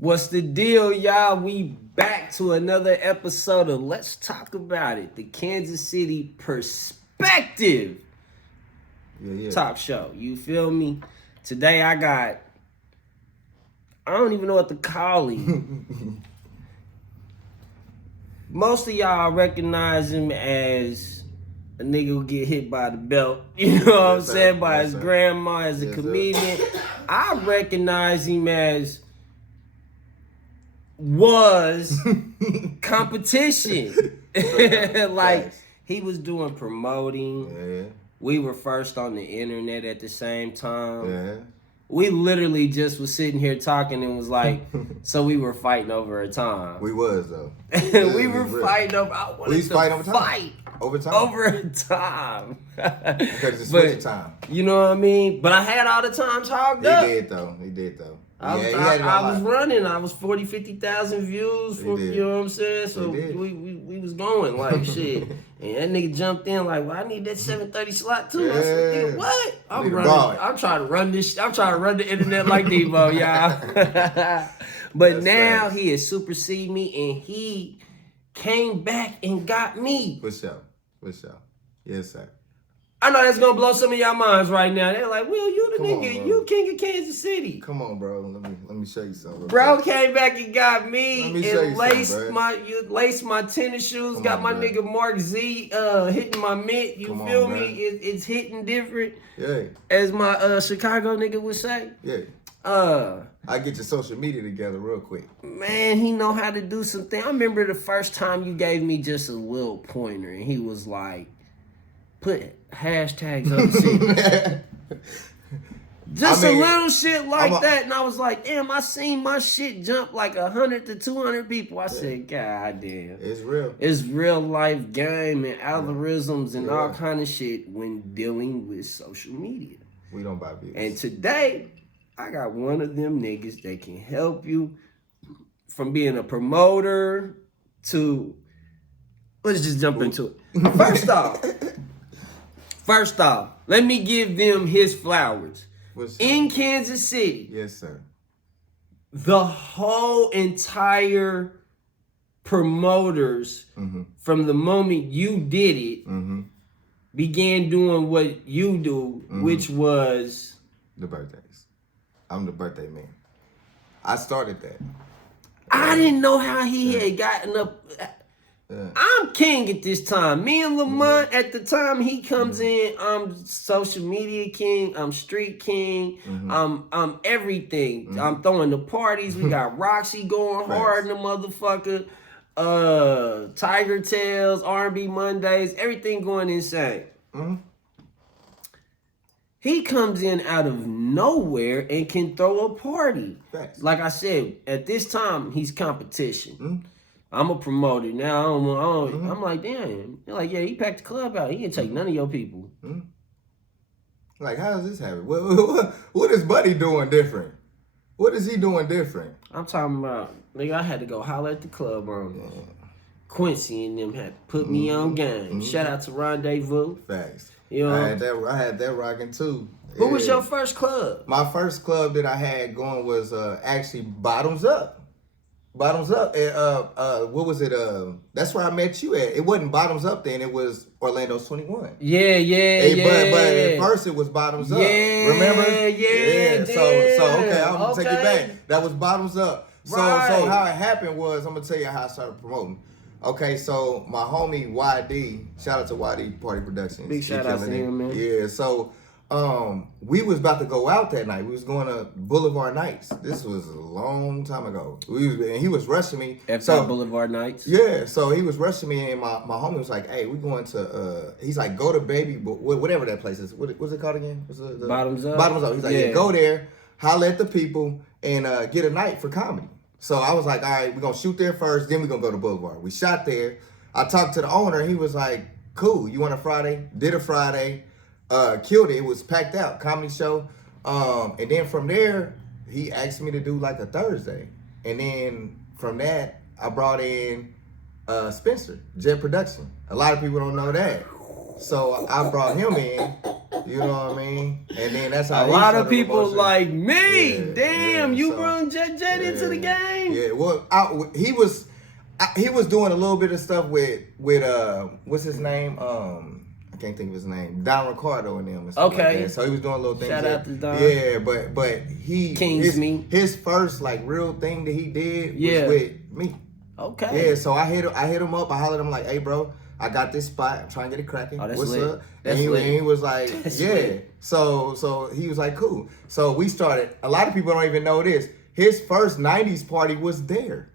What's the deal, y'all? We back to another episode of Let's Talk About It, the Kansas City Perspective talk show. You feel me? Today I don't even know what to call him. Most of y'all recognize him as a nigga who get hit by the belt, you know what I'm saying, by his grandma as a comedian. I recognize him as competition. Like, he was doing promoting. Yeah. We were first on the internet at the same time. Yeah. We literally just was sitting here talking and was like, so we were fighting over a time. We was though. We were fighting over. I wanted to fight over time. Over a time. Because it's switching time. You know what I mean? But I had all the times hogged up. He did though. I was running. I was 40, 50,000 views. You know what I'm saying? So we was going like shit. And that nigga jumped in like, well, I need that 7:30 slot too. I said, nigga, what? I'm running. I'm trying to run this. I'm trying to run the internet like Devo, y'all. But now he has superseded me, and he came back and got me. For sure. Yes, sir. I know that's gonna blow some of y'all minds right now. They're like, "Will, you the nigga, you king of Kansas City." Come on, bro. Let me show you something. Bro came back and got me and laced my tennis shoes. Got my nigga Mark Z hitting my mitt. You feel me? It's hitting different. Yeah. As my Chicago nigga would say. Yeah. I get your social media together real quick. Man, he know how to do something. I remember the first time you gave me just a little pointer, and he was like, put hashtags on the shit. Just a little shit like that. And I was like, damn, I seen my shit jump like 100 to 200 people. I said, God damn. It's real. It's real life game and algorithms and all kind of shit when dealing with social media. We don't buy views. And today, I got one of them niggas that can help you from being a promoter to, let's just jump into it. First off, let me give them his flowers. In Kansas City. Yes, sir. The whole entire promoters, from the moment you did it, began doing what you do, which was the birthdays. I'm the birthday man. I started that. I didn't know how he had gotten up. I'm king at this time. Me and Lamont, at the time he comes in, I'm social media king, I'm street king, I'm everything. I'm throwing the parties. We got Roxy going hard in the motherfucker. Tiger Tails, R&B Mondays, everything going insane. He comes in out of nowhere and can throw a party. Like I said, at this time, he's competition. I'm a promoter now. I'm like, damn. They're like, yeah, he packed the club out. He didn't take none of your people. Like, how does this happen? What is Buddy doing different? What is he doing different? I'm talking about, nigga, I had to go holler at the club on Quincy and them had to put me on game. Shout out to Rendezvous. Facts. You know, I had that rocking too. What was your first club? My first club that I had going was actually Bottoms Up. Bottoms Up. What was it? That's where I met you at. It wasn't Bottoms Up then. It was Orlando's 21. Yeah. But at first it was Bottoms Up. Remember? Yeah. So okay, I'm gonna take it back. That was Bottoms Up. So how it happened was, I'm gonna tell you how I started promoting. Okay, so my homie YD, shout out to YD Party Productions. Big shout out to him, man. Yeah, so we was about to go out that night. We was going to Boulevard Nights. This was a long time ago. And he was rushing me. Boulevard Nights? Yeah, so he was rushing me, and my homie was like, hey, we going to, he's like, go to Baby, whatever that place is. What's it called again? Bottoms Up? Bottoms Up. He's like, yeah, go there, holler at the people, and get a night for comedy. So I was like, all right, we're going to shoot there first, then we're going to go to Boulevard. We shot there. I talked to the owner. He was like, cool, you want a Friday? Did a Friday. Killed it. It was packed out, comedy show. And then from there, he asked me to do like a Thursday. And then from that, I brought in Spencer, Jet Production. A lot of people don't know that. So I brought him in. You know what I mean? And then that's how a lot of people like me. Yeah, Damn, you so, brought Jet into the game. Yeah, well, he was doing a little bit of stuff with what's his name? I can't think of his name. Don Ricardo and them. And stuff like that. So he was doing little things. Shout out to Don. Yeah, but his first like real thing that he did was with me. Okay. Yeah, so I hit him up. I hollered at him like, "Hey, bro, I got this spot. I'm trying to get it cracking. What's lit. up?" And he was like, "Yeah." Lit. So he was like, "Cool." So we started. A lot of people don't even know this. His first '90s party was there.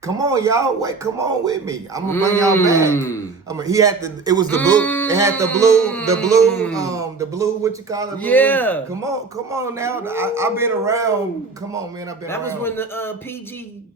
Come on, y'all. Wait, come on with me. I'm gonna bring y'all back. He had it was the blue. It had the blue. What you call it? Blue? Yeah. Come on now. I've been around. Come on, man. I've been around. That was when the PG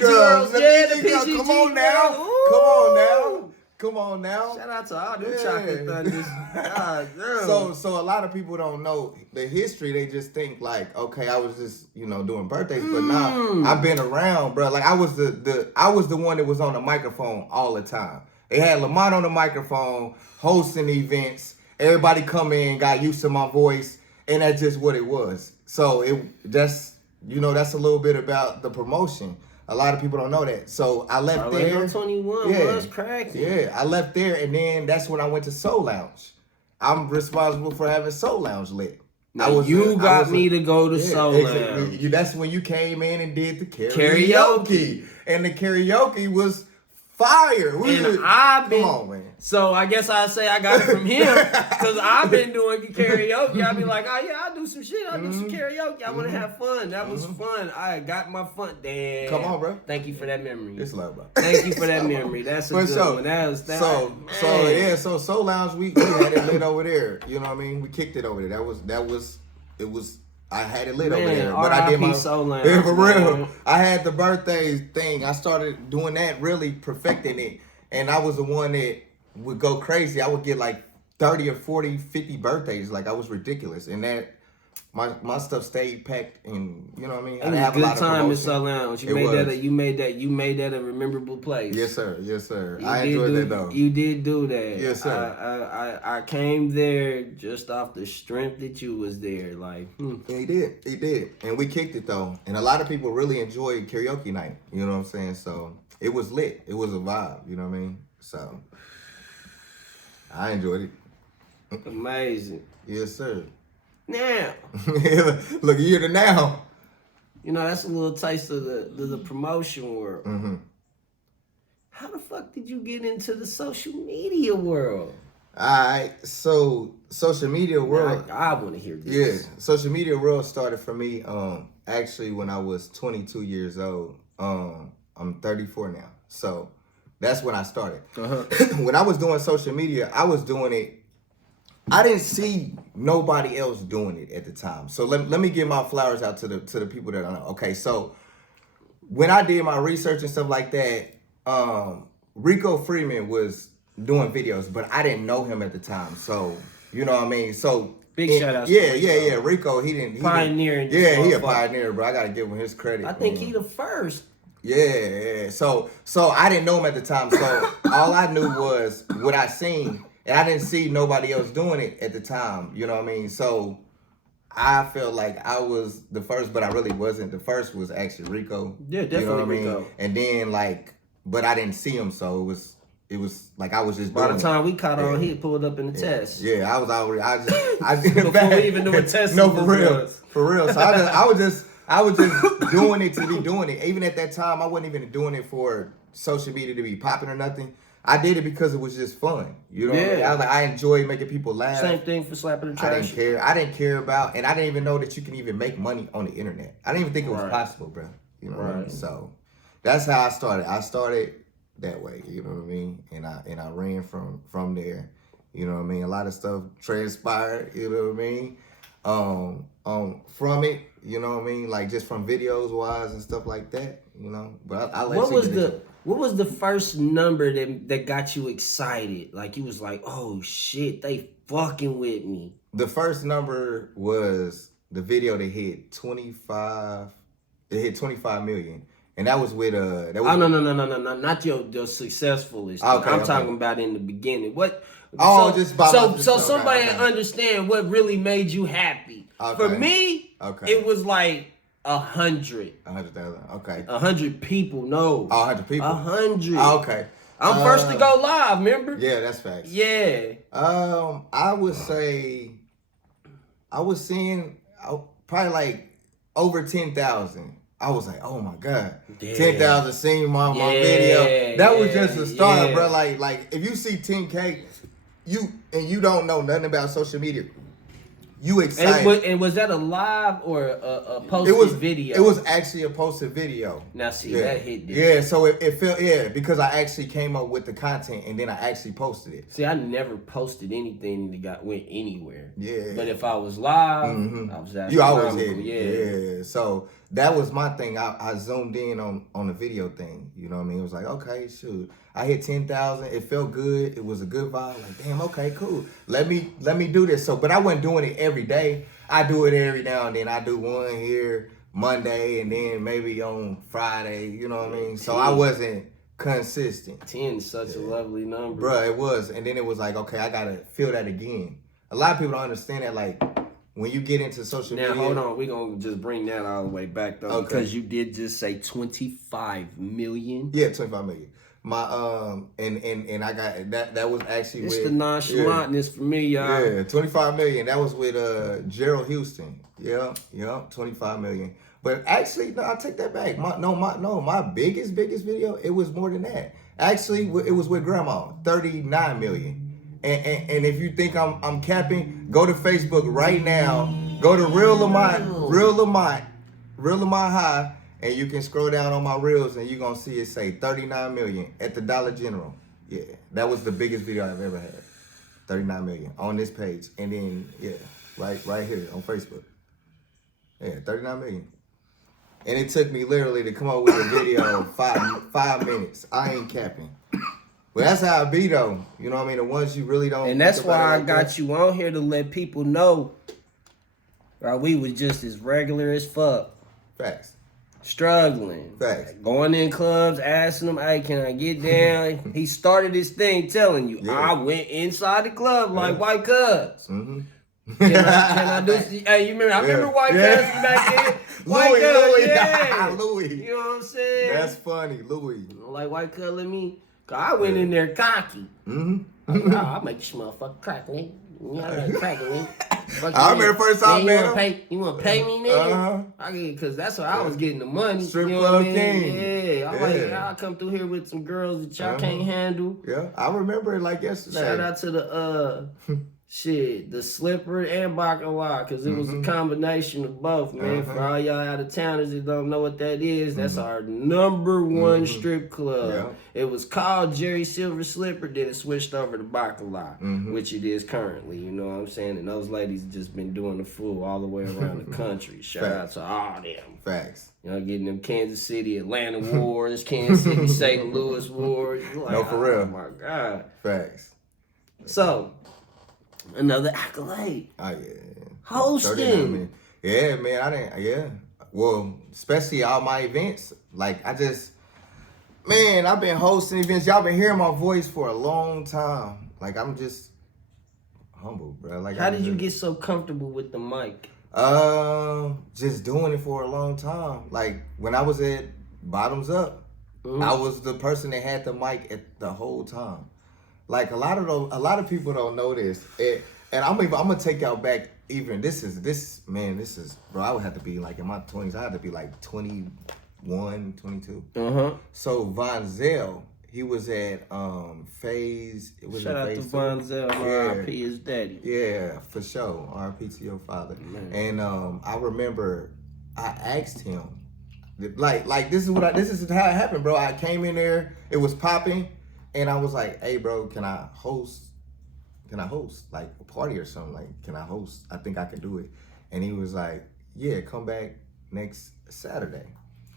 girls. Yeah, the PG girls. Come on now. Ooh. Come on now. Shout out to all them chocolate thunders. God, so a lot of people don't know the history. They just think like, okay, I was just doing birthdays, but now I've been around, bro. Like I was the one that was on the microphone all the time. They had Lamont on the microphone hosting events. Everybody come in, got used to my voice, and that's just what it was. So that's a little bit about the promotion. A lot of people don't know that. So I left there. 21 was cracking. Yeah, I left there, and then that's when I went to Soul Lounge. I'm responsible for having Soul Lounge lit. Now you got me to go to Soul Lounge. That's when you came in and did the karaoke. And the karaoke was fire. Come on, man. So I guess I say I got it from him because I've been doing karaoke. I'll be like, oh yeah, I'll do some shit. I'll do some karaoke. I want to have fun. That was fun. I got my fun. Damn. Come on, bro. Thank you for that memory. It's love, bro. Thank you for that memory. That's a good one. That was that. So Soul Lounge, we had it lit over there. You know what I mean? We kicked it over there. It was. I had it lit over there, but I did my Soul Lounge. Yeah, for real. I had the birthday thing. I started doing that, really perfecting it, and I was the one that would go crazy. I would get like 30 or 40, 50 birthdays. Like I was ridiculous, and that my stuff stayed packed, and you know what I mean. It was a good time in Soul Lounge. You made that a memorable place. Yes, sir. I enjoyed that though. You did do that. Yes, sir. I came there just off the strength that you was there. Like, He did, and we kicked it though, and a lot of people really enjoyed karaoke night. You know what I'm saying? So it was lit. It was a vibe. You know what I mean? So I enjoyed it. Amazing. Yes, sir. Now, look, you're the now. That's a little taste of the promotion world. Mm-hmm. How the fuck did you get into the social media world? Alright, so social media world. I want to hear this. Yeah, social media world started for me. Actually, when I was 22 years old. I'm 34 now, so that's when I started. When I was doing social media, I was doing it. I didn't see nobody else doing it at the time. So let me give my flowers out to the people that I know. Okay, so when I did my research and stuff like that, Rico Freeman was doing videos, but I didn't know him at the time. So you know what I mean. So big shout out. Yeah. Rico, he pioneering. He a pioneer, bro. I gotta give him his credit. I think he the first. Yeah. So I didn't know him at the time. So all I knew was what I seen. And I didn't see nobody else doing it at the time, you know what I mean? So I felt like I was the first, but I really wasn't. The first was actually Rico. Yeah, definitely you know what Rico. I mean? And then but I didn't see him, so it was like I was just by the time we caught on, he pulled up in the test. Yeah, I was already. I before we even knew what test. No, for real. So I was just doing it to be doing it. Even at that time, I wasn't even doing it for social media to be popping or nothing. I did it because it was just fun. You know what I mean? I was like, I enjoy making people laugh. Same thing for slapping the trash. I didn't care about, and I didn't even know that you can even make money on the internet. I didn't even think it was possible, bro. You know what I mean? So that's how I started. I started that way. You know what I mean? And I ran from there. You know what I mean? A lot of stuff transpired. You know what I mean? From it. You know what I mean? Like just from videos wise and stuff like that. You know. But I let What was the first number that got you excited? Like you was like, oh shit, they fucking with me. The first number was the video that hit 25. It hit 25 million, and that was with No, not your successfulest. I'm talking about in the beginning. What Oh, just by so somebody understand what really made you happy. Okay. For me, it was like 100. 100,000. Okay. 100 people. No. 100 people. 100. Okay. I'm first to go live. Remember? Yeah, that's facts. Yeah. I would say I was seeing probably like over 10,000. I was like, oh my God, 10,000 seen my video. That was just a start, bro. Like if you see 10K, you don't know nothing about social media, you excited. And was that a live or a posted video? It was actually a posted video. Now see, that hit different. Yeah, so it felt, because I actually came up with the content and then I actually posted it. See, I never posted anything that went anywhere. Yeah. But if I was live, I was you always hit it. Yeah. So that was my thing. I zoomed in on the video thing. You know what I mean? It was like, okay, shoot. I hit 10,000. It felt good. It was a good vibe. Like, damn, okay, cool. Let me do this. So, but I wasn't doing it every day. I do it every now and then. I do one here Monday and then maybe on Friday. You know what I mean? So I wasn't consistent. 10 is such a lovely number. Bruh, it was. And then it was like, okay, I gotta feel that again. A lot of people don't understand that, like, when you get into social media. Now, hold on. We're going to just bring that all the way back, though. Okay. Because you did just say 25 million. Yeah, 25 million. My, and I got, that was actually it's with. the nonchalantness for me, y'all. Yeah, 25 million. That was with Gerald Houston. Yeah, 25 million. But actually, no, I'll take that back. My biggest video, it was more than that. Actually, it was with Grandma, 39 million. And if you think I'm capping, go to Facebook right now. Go to Real Lamont High, and you can scroll down on my reels, and you're gonna see it say 39 million at the Dollar General. Yeah, that was the biggest video I've ever had. 39 million on this page, and then right here on Facebook. Yeah, 39 million. And it took me literally to come up with a video 5 minutes. I ain't capping. But that's how it be, though. You know what I mean? The ones you really don't. And that's why I got you on here to let people know. Right, we was just as regular as fuck. Facts. Struggling. Facts. Going in clubs, asking them, hey, can I get down? He started his thing telling you, I went inside the club like White Cubs. Mm-hmm. Can I do? Hey, you remember? I remember White Cubs back then. Louis. Louis. You know what I'm saying? That's funny, Louis. Like White Cub, let me. Cause I went in there cocky. Mm-hmm. I'll make this motherfucker crack, nigga. Yeah, I got crack, nigga. I remember the first time, man. You want to pay me, nigga? Cause that's where I was getting the money. Strip you know club what I mean? king. Yeah, I'm like, I'll come through here with some girls that y'all can't handle. Yeah, I remember it like yesterday. Shout out to the the slipper and bacala, cause it was a combination of both, man. For all y'all out of towners that don't know what that is, that's our number one strip club. Yeah. It was called Jerry Silver Slipper, then it switched over to bacala, which it is currently. You know what I'm saying? And those ladies just been doing the fool all the way around the country. Shout out to all them. Facts. You know, getting them Kansas City, Atlanta wars, Kansas City, St. Louis wars. Like, no, for real. Oh my God. Facts. So. Another accolade. Oh, yeah. Hosting. Yeah, man. Well, especially all my events. Like, I've been hosting events. Y'all been hearing my voice for a long time. Like, I'm just humble, bro. Like, how did you get so comfortable with the mic? Just doing it for a long time. Like, when I was at Bottoms Up, I was the person that had the mic at the whole time. Like a lot of people don't know this, and I'm gonna take y'all back. Even this is bro. I would have to be like in my 20s. I had to be like 21, 22. So Von Zell, he was at Phase. Shout out to Von Zell, R.I.P. his daddy. Yeah, for sure. R.I.P. to your father. Man. And I remember I asked him, like this is how it happened, bro. I came in there, it was popping. And I was like, hey, bro, can I host like a party or something? Like, can I host? I think I can do it. And he was like, yeah, come back next Saturday.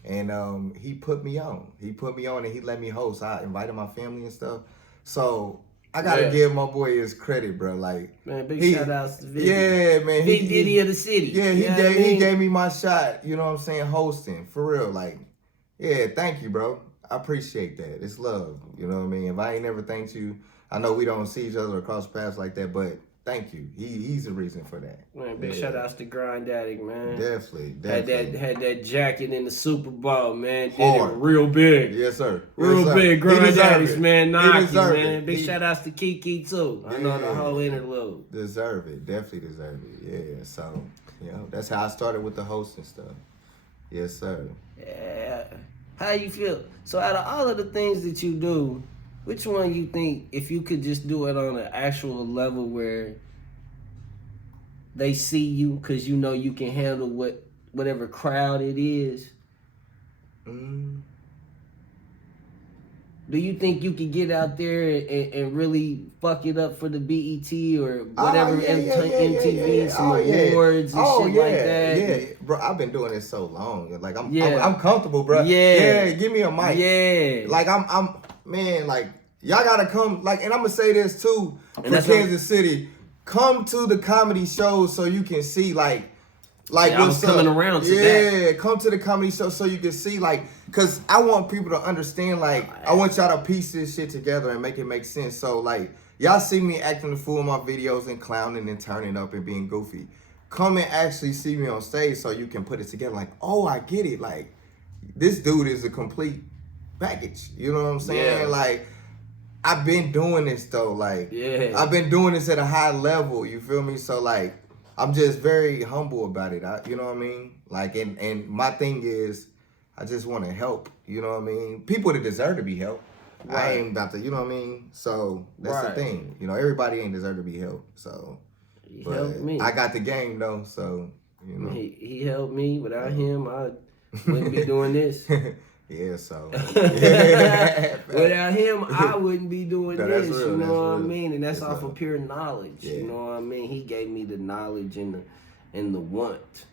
And he put me on. And he let me host. I invited my family and stuff. So I got to give my boy his credit, bro. Like, man, big shout outs to Vicky. Yeah, man. Big Diddy of the city. Yeah, he gave me my shot, you know what I'm saying, hosting. For real. Like, yeah, thank you, bro. I appreciate that. It's love. You know what I mean? If I ain't never thanked you, I know we don't see each other across paths like that, but thank you. He's the reason for that. Man, big shout outs to Grind Addict, man. Definitely. Had that jacket in the Super Bowl, man. Did Hard. it real big. Yes, sir. Real big. Grind Addicts, man. Nike, man. It. Big shout outs to Kiki, too. I know the whole interlude. Deserve it. Definitely deserve it. Yeah, so, that's how I started with the hosting stuff. Yes, sir. Yeah. How you feel? So out of all of the things that you do, which one you think, if you could just do it on an actual level where they see you because you know you can handle whatever crowd it is? Do you think you could get out there and really fuck it up for the BET or whatever MTV, some awards and shit like that? Yeah, bro, I've been doing this so long. Like I'm comfortable, bro. Yeah, give me a mic. Yeah, like I'm man, like y'all gotta come. Like, and I'm gonna say this too for Kansas City. Come to the comedy shows so you can see like what's coming around to that. Yeah, come to the comedy show so you can see cause I want people to understand I want y'all to piece this shit together and make it make sense. So y'all see me acting the fool in my videos and clowning and turning up and being goofy. Come and actually see me on stage so you can put it together. Oh, I get it. This dude is a complete package. You know what I'm saying? Yeah. I've been doing this though. I've been doing this at a high level. You feel me? So I'm just very humble about it. You know what I mean? And my thing is, I just want to help. You know what I mean? People that deserve to be helped. Right. I ain't about to. You know what I mean? So that's the thing. Everybody ain't deserve to be helped. So he helped me. I got the game though. So he helped me. Without him, I wouldn't be doing this. Yeah, so. Without him, I wouldn't be doing this. Real, you know what I real. mean? And that's off of pure knowledge. Yeah. You know what I mean? He gave me the knowledge and the want.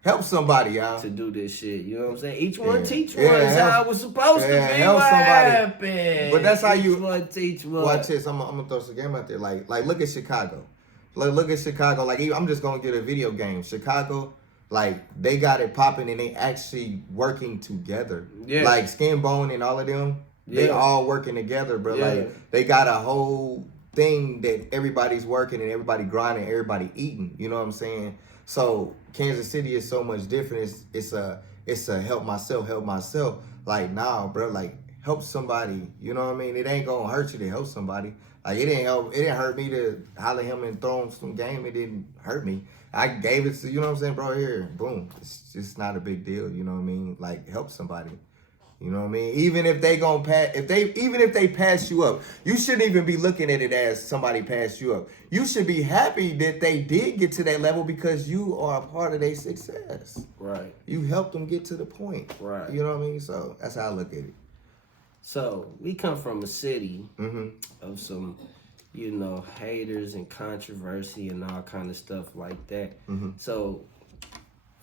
Help somebody, y'all. To do this shit. You know what I'm saying? Each one teach one is how it was supposed to be. Help what somebody. Happened? But that's how each one teach one. Watch this. I'm gonna throw some game out there. Look at Chicago. Look at Chicago. I'm just gonna get a video game. Chicago. They got it popping and they actually working together. Yeah. Skin Bone and all of them, they all working together, bro. Yeah. They got a whole thing that everybody's working and everybody grinding, everybody eating. You know what I'm saying? So Kansas City is so much different. It's a help myself. Nah, bro, help somebody. You know what I mean? It ain't gonna hurt you to help somebody. It didn't hurt me to holler him and throw him some game. It didn't hurt me. I gave it to, you know what I'm saying, bro, here, boom. It's just not a big deal, you know what I mean? Help somebody. You know what I mean? Even if they gonna pass, even if they pass you up, you shouldn't even be looking at it as somebody passed you up. You should be happy that they did get to that level because you are a part of their success. Right. You helped them get to the point. Right. You know what I mean? So that's how I look at it. So we come from a city of some, haters and controversy and all kind of stuff like that. So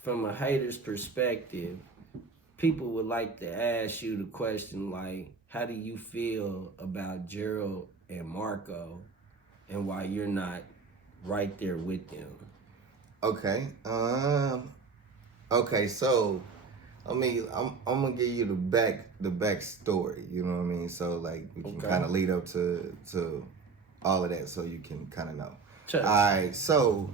from a hater's perspective, people would like to ask you the question, how do you feel about Gerald and Marco and why you're not right there with them? Okay. So I'm gonna give you the back story. You know what I mean? So we can kind of lead up to all of that, so you can kind of know. All right. So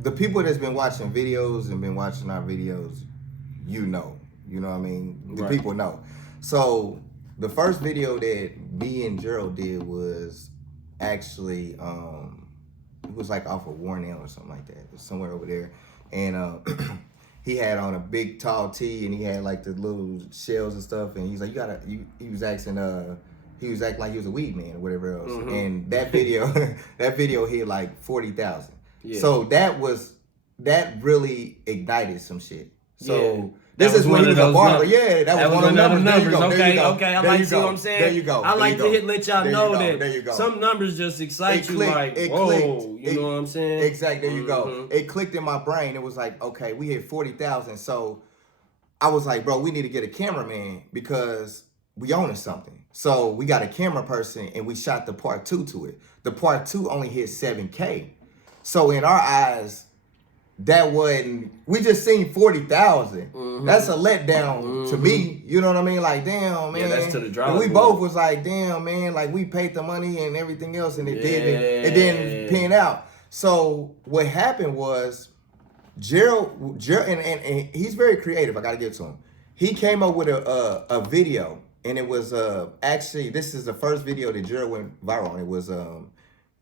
the people that's been watching videos and been watching our videos, you know what I mean. The people know. So the first video that me and Gerald did was actually it was off of Warnell or something like that. It was somewhere over there, and he had on a big tall tee and he had the little shells and stuff, and he's like, he was acting like he was a weed man or whatever else. And that video hit 40,000. Yeah. So that really ignited some shit. So this is when he was a barber. Yeah, that was one of the numbers. Okay. I like to see what I'm saying. There you go. I like to let y'all know that there you go. Some numbers just excite you. It whoa, clicked. You know what I'm saying? Exactly. There you go. It clicked in my brain. It was okay, we hit 40,000. So I was like, bro, we need to get a cameraman because we owning something. So we got a camera person and we shot the part 2 to it. The part 2 only hit 7K. So in our eyes, that wasn't. We just seen 40,000. That's a letdown to me. You know what I mean? Like, damn, man. Yeah, that's to the drawing And we board. both was like, damn, man. Like, we paid the money and everything else, and it didn't pan out. So what happened was Gerald, and he's very creative. I gotta get to him. He came up with a video, and it was actually, this is the first video that Gerald went viral on. It was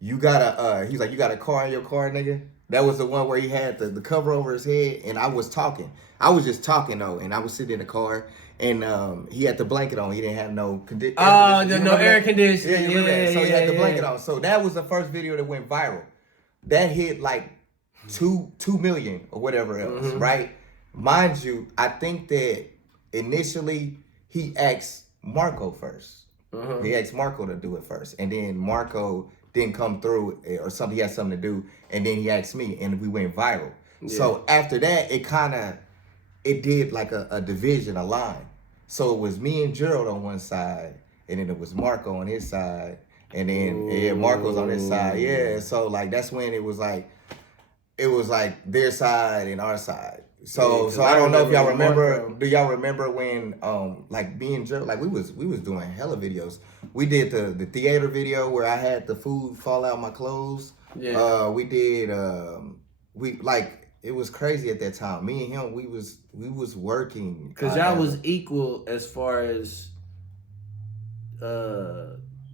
he's like, you got a car in your car, nigga. That was the one where he had the cover over his head, and I was talking. I was just talking though, and I was sitting in the car, and he had the blanket on. He didn't have no condition. No air conditioning. Yeah, you remember that? So he had the blanket on. So that was the first video that went viral. That hit like 2 million or whatever else, right? Mind you, I think that initially he asked Marco first. He asked Marco to do it first, and then Marco didn't come through or something. He had something to do, and then he asked me, and we went viral. Yeah. So after that, it did like a division, a line. So it was me and Gerald on one side, and then it was Marco on his side, and then Marco's on his side. Yeah, so like that's when it was like their side and our side. So I don't know if y'all remember. Do y'all remember when like me and Gerald, like we was doing hella videos. We did the theater video where I had the food fall out my clothes. Yeah. We did it was crazy at that time. Me and him, we was working. Because y'all was equal as far as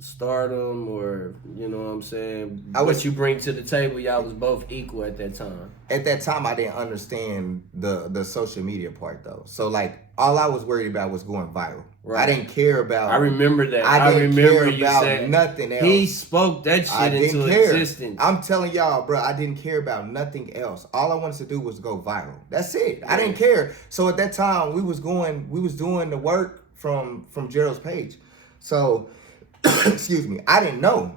stardom, or you know what I'm saying, what you bring to the table. Y'all was both equal at that time. At that time, I didn't understand the social media part though. So like all I was worried about was going viral. Right. I didn't care about. I remember that. I didn't remember care you about said nothing else. He spoke that shit into existence. I'm telling y'all, bro, I didn't care about nothing else. All I wanted to do was go viral. That's it. I didn't care. So at that time, we was doing the work from Gerald's page. So excuse me, I didn't know.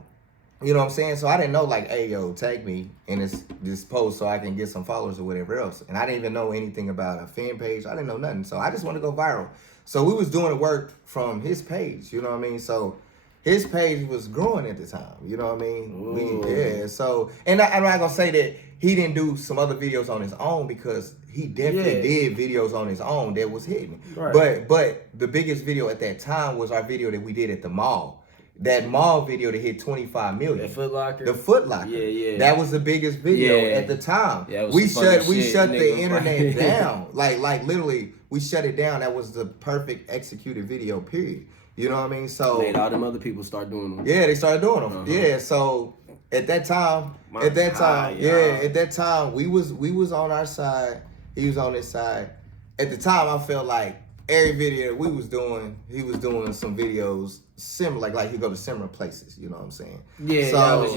You know what I'm saying? So I didn't know like, hey, yo, tag me in this post so I can get some followers or whatever else. And I didn't even know anything about a fan page. I didn't know nothing. So I just wanted to go viral. So we was doing the work from his page, you know what I mean? So his page was growing at the time, you know what I mean? So, and I'm not gonna say that he didn't do some other videos on his own, because he definitely did videos on his own that was hitting. Right. But the biggest video at that time was our video that we did at the mall. That mall video that hit 25 million. The Foot Locker? The Foot Locker. Yeah. That was the biggest video at the time. Yeah, we shut the internet down. Like literally, we shut it down. That was the perfect executed video, period. You know what I mean? So made all them other people start doing them. Yeah, they started doing them. Yeah, so at that time, at that time, we was on our side. He was on his side. At the time, I felt like every video we was doing, he was doing some videos similar, like he go to similar places, you know what I'm saying? Yeah, so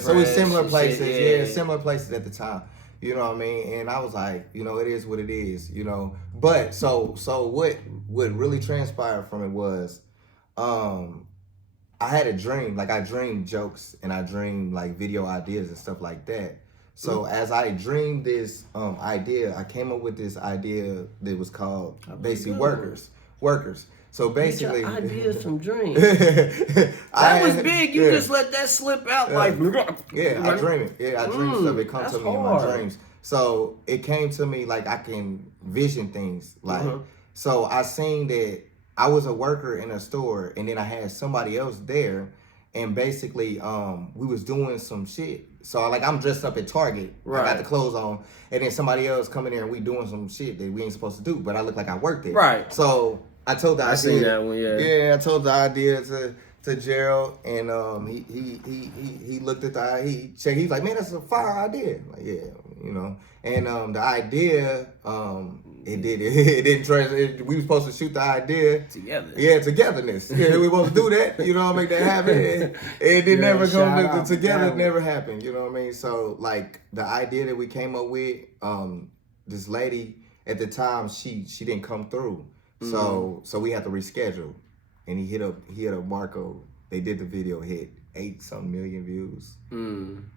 so we similar places, similar places at the time, you know what I mean? And I was like, you know, it is what it is, you know. But so what really transpired from it was, I had a dream, like I dreamed jokes and I dreamed like video ideas and stuff like that. So as I dreamed this idea, I came up with this idea that was called basically workers. So basically, get your ideas from dreams. That was big. You just let that slip out like. Yeah, I dream it. Yeah, I dream stuff. It comes to me in my dreams. So it came to me like I can vision things. Like so, I seen that I was a worker in a store, and then I had somebody else there, and basically, we was doing some shit. So like I'm dressed up at Target, I got the clothes on, and then somebody else come in there and we doing some shit that we ain't supposed to do, but I look like I work there. Right. So I told the idea. I seen that one, yeah. I told the idea to Gerald, and he looked at he checked. He's like, man, that's a fire idea. I'm like, yeah, you know. And the idea, it didn't translate. We were supposed to shoot the idea together. Yeah, togetherness. Yeah, we supposed to do that. You know, make that happen. It didn't never come together. It never happened. You know what I mean? So like the idea that we came up with, this lady at the time, she didn't come through. So we had to reschedule, and he hit up Marco. They did the video, hit 8-something million views.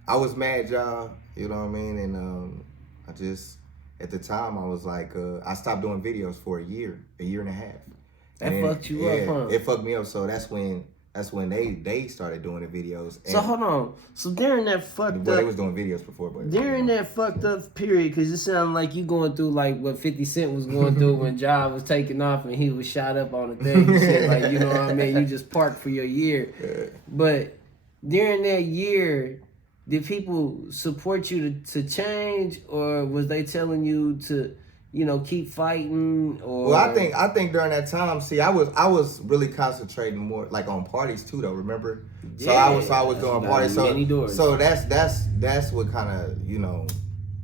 I was mad, y'all. You know what I mean? And I just, at the time, I was like, I stopped doing videos for a year and a half. That fucked you up, huh? It fucked me up. So that's when they started doing the videos. So hold on. So during that fucked up, they was doing videos before, but during that fucked up period, because it sounded like you going through like what 50 Cent was going through when Ja was taking off and he was shot up on the thing and shit. Like, you know what I mean? You just parked for your year. Yeah. But during that year, did people support you to change, or was they telling you to, you know, keep fighting? Or well, I think during that time, see, I was really concentrating more like on parties too, though. Remember? So I was doing parties. So that's what kind of, you know,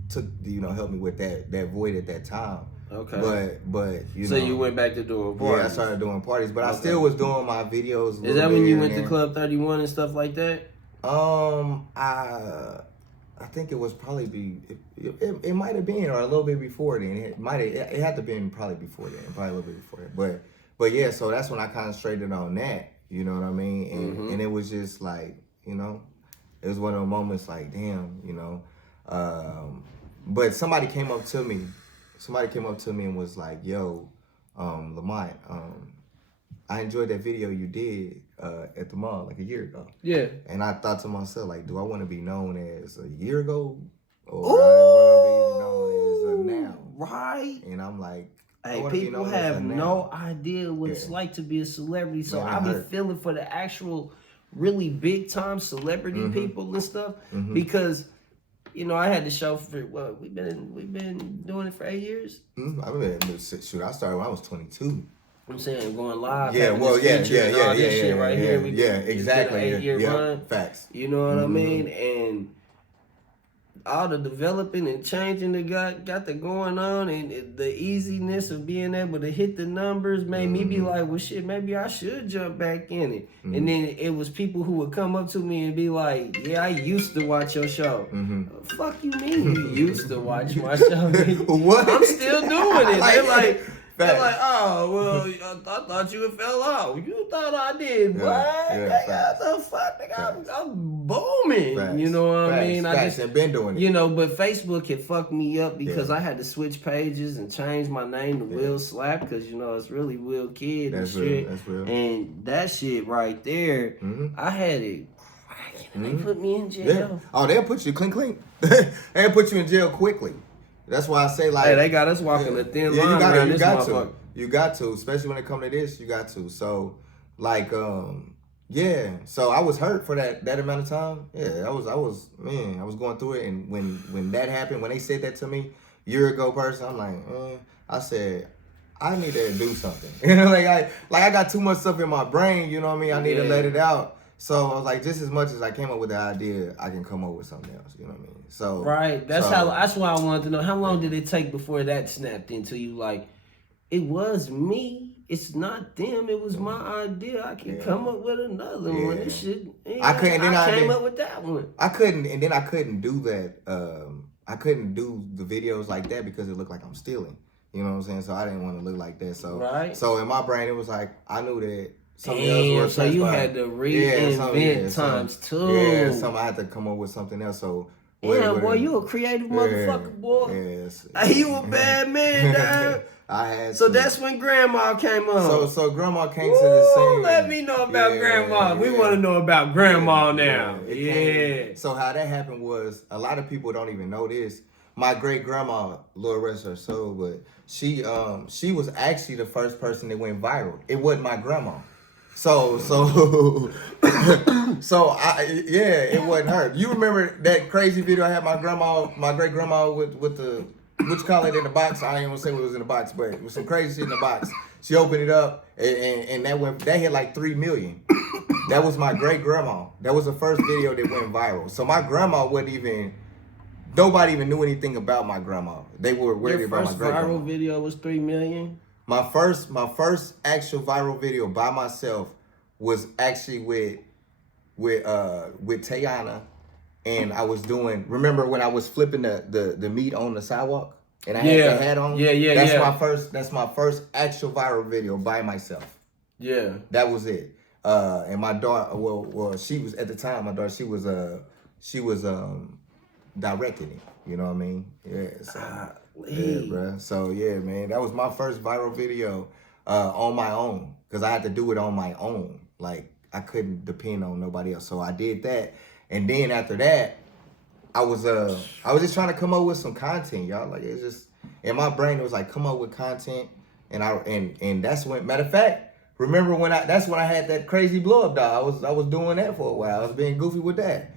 took, you know, helped me with that void at that time. Okay. But you know. So you went back to doing parties. Yeah, I started doing parties, but I still was doing my videos. Is that when you went to Club 31 and stuff like that? I think it was probably it might have been, or a little bit before then. It had to been probably before then, probably a little bit before that. But yeah, so that's when I concentrated on that. You know what I mean? And it was just like, you know, it was one of those moments like, damn, you know. But somebody came up to me and was like, yo, Lamont, I enjoyed that video you did at the mall like a year ago. Yeah. And I thought to myself, like, do I want to be known as a year ago, or do I want to be known as a now? Right. And I'm like, hey, people have no idea what it's like to be a celebrity. So I be feeling for the actual really big time celebrity people and stuff because, you know, I had the show for what we've been doing it for 8 years. Shoot, I started when I was 22. I'm saying going live. Yeah, well, shit right here. We exactly. 8-year run. Facts. You know what I mean? And all the developing and changing that got the going on, and the easiness of being able to hit the numbers made me be like, well, shit, maybe I should jump back in it. And then it was people who would come up to me and be like, yeah, I used to watch your show. Fuck you mean you used to watch my show? What? I'm still doing it. They're like, oh, well, I thought you had fell off. You thought I did, boy. The fuck? I'm booming. Facts. You know what I mean? I just been doing it. You know, but Facebook had fucked me up because I had to switch pages and change my name to Will Slap because, you know, it's really Will Kid and shit. That's real. And that shit right there, I had it. They put me in jail. Yeah. Oh, they'll put you clean. They'll put you in jail quickly. That's why I say, like, hey, they got us walking a thin line around this motherfucker. You got to, especially when it come to this, you got to. So, like, yeah. So I was hurt for that amount of time. Yeah, I was going through it. And when that happened, when they said that to me, year ago person, I'm like, I said, I need to do something. You know, like I got too much stuff in my brain. You know what I mean? I need to let it out. So I was like, just as much as I came up with the idea, I can come up with something else. You know what I mean? So right. That's why I wanted to know, how long did it take before that snapped into you? Like, it was me. It's not them. It was my idea. I can come up with another one. This shit. I came up with that one. I couldn't do that. I couldn't do the videos like that because it looked like I'm stealing. You know what I'm saying? So I didn't want to look like that. So So in my brain, it was like I knew that. So you had to reinvent times two. Yeah, I had to come up with something else. So boy, you a creative motherfucker, boy. Yes. You a bad man, dog. I had. So that's when Grandma came on. So Grandma came to the scene. Let me know about Grandma. We want to know about Grandma now. So how that happened was, a lot of people don't even know this. My great grandma, Lord rest her soul, but she was actually the first person that went viral. It wasn't my grandma. So it wasn't her. You remember that crazy video I had my great grandma with the, what you call it, in the box? I ain't gonna say what was in the box, but it was some crazy shit in the box. She opened it up and that hit like 3 million. That was my great grandma. That was the first video that went viral. So my grandma nobody even knew anything about my grandma. They were worried about my great grandma. Your first viral video was 3 million? My first actual viral video by myself was actually with Tayana, and I was doing. Remember when I was flipping the meat on the sidewalk and I had the hat on? That's my first actual viral video by myself. Yeah, that was it. And my daughter, well, she was at the time. My daughter, she was directing it. You know what I mean? Yeah. So. Yeah, bro. So yeah, man, that was my first viral video on my own because I had to do it on my own. Like I couldn't depend on nobody else. So I did that. And then after that, I was just trying to come up with some content, y'all. Like, it's just in my brain, it was like, come up with content. And that's when, matter of fact, remember that's when I had that crazy blow up dog. I was doing that for a while. I was being goofy with that.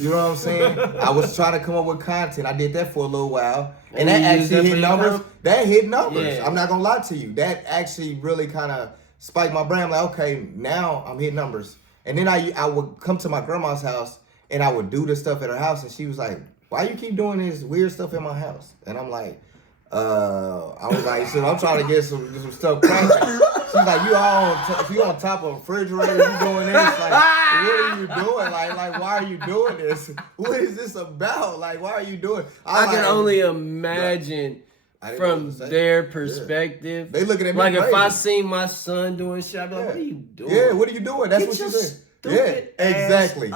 You know what I'm saying? I was trying to come up with content. I did that for a little while. And that actually hit numbers. That hit numbers. Yeah. I'm not gonna lie to you. That actually really kind of spiked my brain. I'm like, okay, now I'm hitting numbers. And then I would come to my grandma's house and I would do this stuff at her house, and she was like, why you keep doing this weird stuff in my house? And I'm like, I was like, so I'm trying to get some stuff cracking. She's like, you on top of a refrigerator, you doing this? Like, what are you doing? Like, why are you doing this? What is this about? Like, why are you doing? I can only imagine from their perspective. Yeah. They looking at me like crazy. If I seen my son doing shit, I'd be like, what are you doing? Yeah, what are you doing? That's what she said. Yeah, exactly.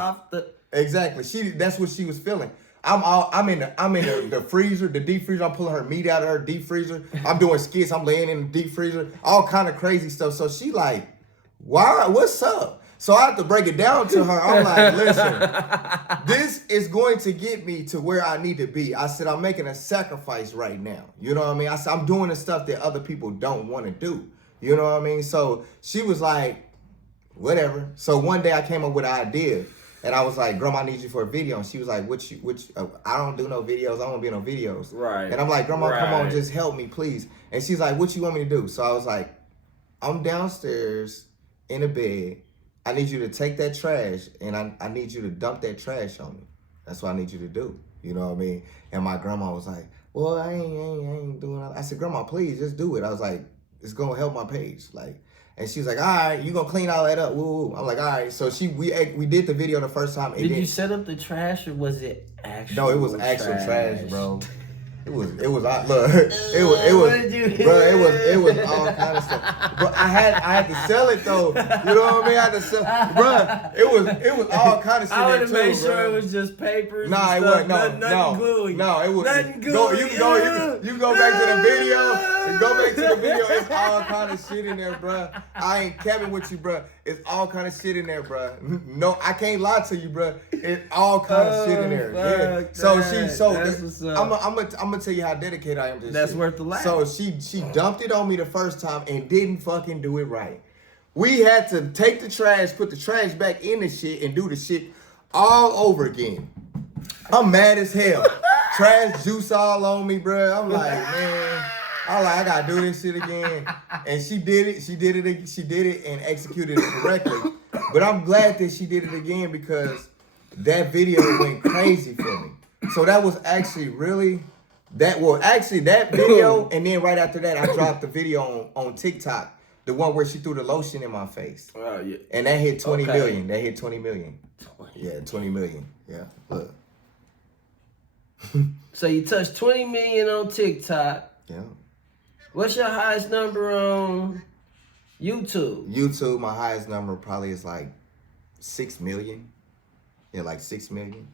Exactly. That's what she was feeling. I'm in the freezer, the deep freezer. I'm pulling her meat out of her deep freezer. I'm doing skits. I'm laying in the deep freezer. All kind of crazy stuff. So she like, what's up? So I have to break it down to her. I'm like, listen, this is going to get me to where I need to be. I said, I'm making a sacrifice right now. You know what I mean? I said, I'm doing the stuff that other people don't want to do. You know what I mean? So she was like, whatever. So one day I came up with an idea. And I was like, Grandma, I need you for a video. And she was like, I don't do no videos. I don't want to be in no videos. Right. And I'm like, Grandma, come on, just help me, please. And she's like, what you want me to do? So I was like, I'm downstairs in a bed. I need you to take that trash, and I need you to dump that trash on me. That's what I need you to do. You know what I mean? And my grandma was like, well, I ain't doing that. I said, Grandma, please, just do it. I was like, it's going to help my page. Like, and she's like, all right, you gonna clean all that up. Woo. I'm like, all right. So we did the video the first time. Did you set up the trash or was it actual? No, it was actual trash, bro. It was look, it was all kind of stuff. But I had to sell it though. You know what I mean? I had to sell, bro. It was all kind of shit. I wanted to make sure it was just papers. Nah, it wasn't. No, gluey. No, it was nothing you can go back to the video. Go back to the video. It's all kind of shit in there, bro. I ain't capping with you, bro. It's all kind of shit in there, bro. No, I can't lie to you, bro. It's all kind of shit in there. Yeah. I'm gonna tell you how dedicated I am to this. That's shit. worth the laugh. So she dumped it on me the first time and didn't fucking do it right. We had to take the trash, put the trash back in the shit, and do the shit all over again. I'm mad as hell. Trash juice all on me, bro. I'm like, man. I gotta do this shit again. And she did it. She did it and executed it correctly. But I'm glad that she did it again because that video went crazy for me. So that was actually really that video, and then right after that I dropped the video on TikTok. The one where she threw the lotion in my face. Oh, yeah. And that hit 20 million. That hit 20 million. Yeah, 20 million. Yeah. Look. So you touched 20 million on TikTok. Yeah. What's your highest number on YouTube? YouTube, my highest number probably is like 6 million. Yeah, like 6 million.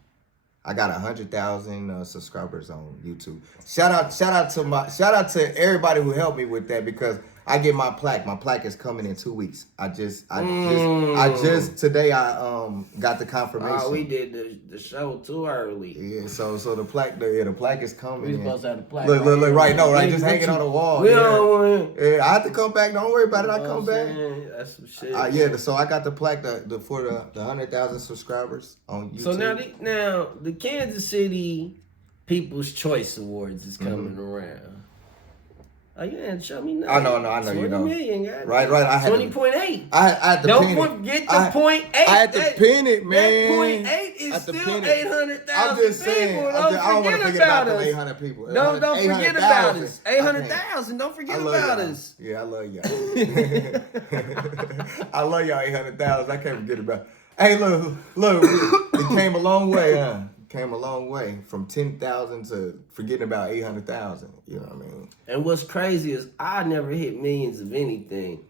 I got 100,000 subscribers on YouTube. Shout out to everybody who helped me with that because I get my plaque. My plaque is coming in 2 weeks. I just today got the confirmation. Oh, we did the show too early. Yeah, so the plaque is coming. We supposed to have the plaque. Look, right, no, right, just hanging on the wall. Yeah, I have to come back. Don't worry about it. I come back. That's some shit. So I got the plaque for the 100,000 subscribers on YouTube. So now the Kansas City People's Choice Awards is coming around. Oh, you didn't show me nothing. I know you know. 20 million, guys. Right. I had 20.8. I had to Don't pin forget the .8. I had to pin it, man. That .8 is still 800,000 I'm just saying. people. I don't want to forget about us. those 800 people. Don't forget about us. 800,000. Don't forget about us. Yeah, I love y'all. I love y'all 800,000. I can't forget about it. Hey, look, it came a long way, huh? Came a long way from 10,000 to forgetting about 800,000. You know what I mean? And what's crazy is I never hit millions of anything.